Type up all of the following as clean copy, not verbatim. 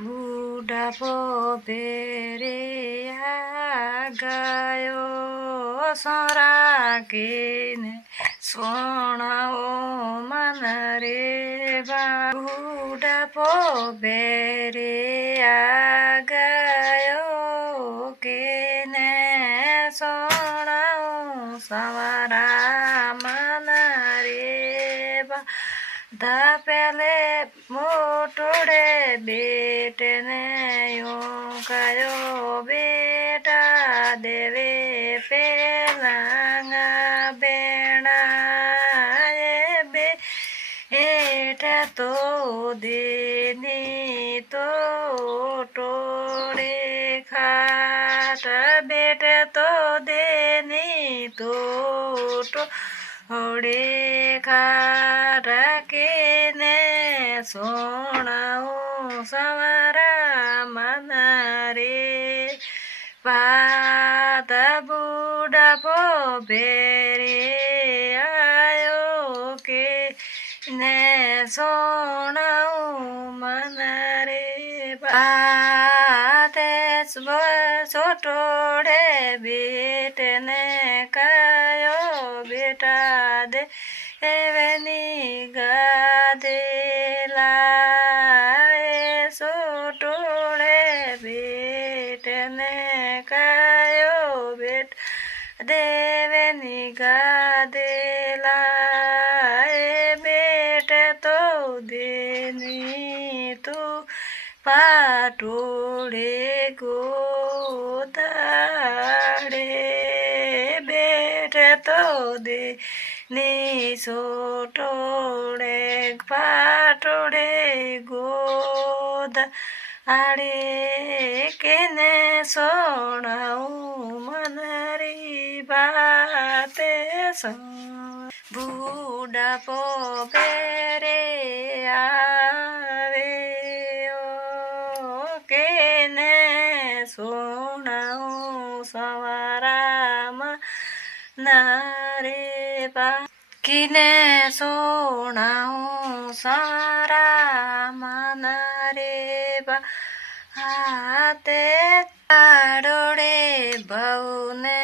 બુઢાપો ભેરિયા ગયો સરાકીને સોણાઓ મન રે બા બુઢાપો ભેરિયા ગયો કેને સોણાઓ સવારા મન રે બા પેલે મોટોડે બેટને યું કયો બેટા દેવે પેલા બેણા બે એઠા તો દેની તો ટોળે ખાટ બેટ તો દેની તો ટોળે ખાટ કેને સોણાઓ સવારા મન રે પાત બુઢાપો ભેરે આયો કે ને સોણાઓ મન રે પાતે છોટોડે બેટને કયો બેટા દે એવેની ગાદેલા સોટોડે બેટને કયો બેટ દેવેની ગાદેલા બેટ તો દેની તું પાટોળે ગોદાડે બેટ તો દે ની સોટોડે પાટોડે ગોદ આડે કેને સોણાવું મન રી બાતે બુઢાપો ભેરે આવે કેને સોણાવું સવારામાં નારે બા કિને સોણાવું સારા મન રે બા હાથે પાડોડે બહુને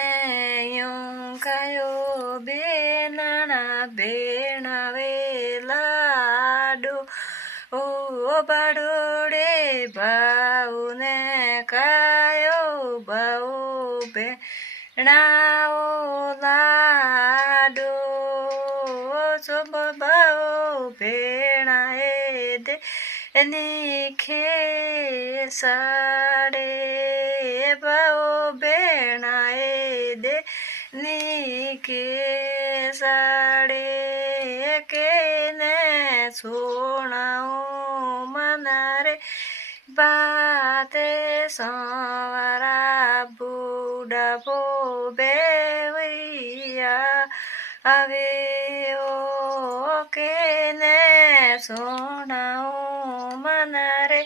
યું કયો બેનણા બેણાવે લાડો ઓ બડોડે બહુને કયો બહુ બેણાઓ લાડો શુભ બહુ ભેણાએ દે નીખે સાડે બહુ ભેણાએ દે નીખે સાડે કેને સોણાઓ મન રે બાતે સવારા બુઢાપો બેવૈયા આવે ઓ કેને સોણાઓ મન રે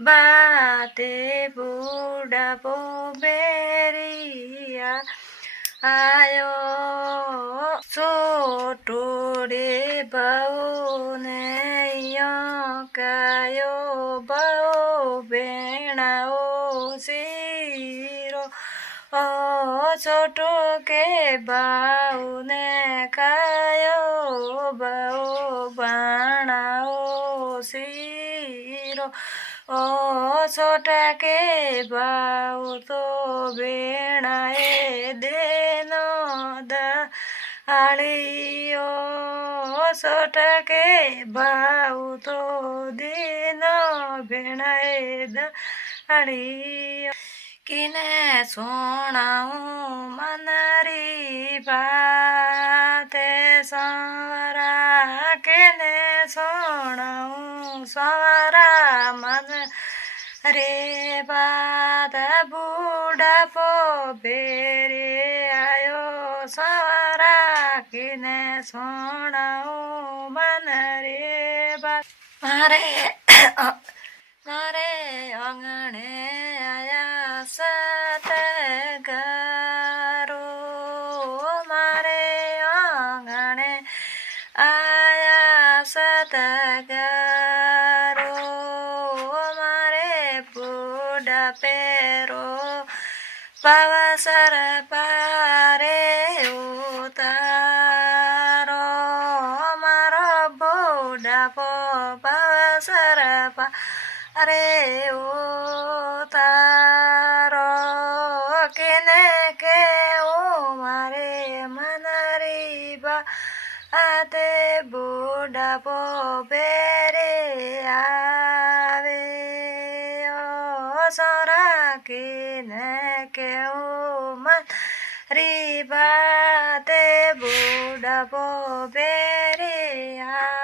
બાતે બુઢાપો બેરિયા આયો સોટોડે બહુને કયો બહુ બેણાઓ શીરો ઓ છોટો કે બાઉને કયો બહુ બાણાઓ શીરો ઓ છોટા કે બાઉ તો બેણાએ દેનો દાળીઓ છોટા કે બાઉ તો દેનો બેણાએ દાળીઓ કિને સોણાવું મન રી બાતે સવારા કેને સોણાવું સવારા મન રે બાદ બુઢાપો ભેરે આયો સવારા કેને સોણાવું મન રે બાદ મારે આંગણે આયા સતગારો મારે આંગણે આયા સતગારો મારે પેરો પાવાસર પારે ઉતારો મારો બુઢાપો પાવાસર પારે ઉતારો કેને કેવું મારે મનરી બા આતે બુઢાપો બેરે આવે રાખીને કેવું મનરી બાતે બુઢાપો બેરે આવે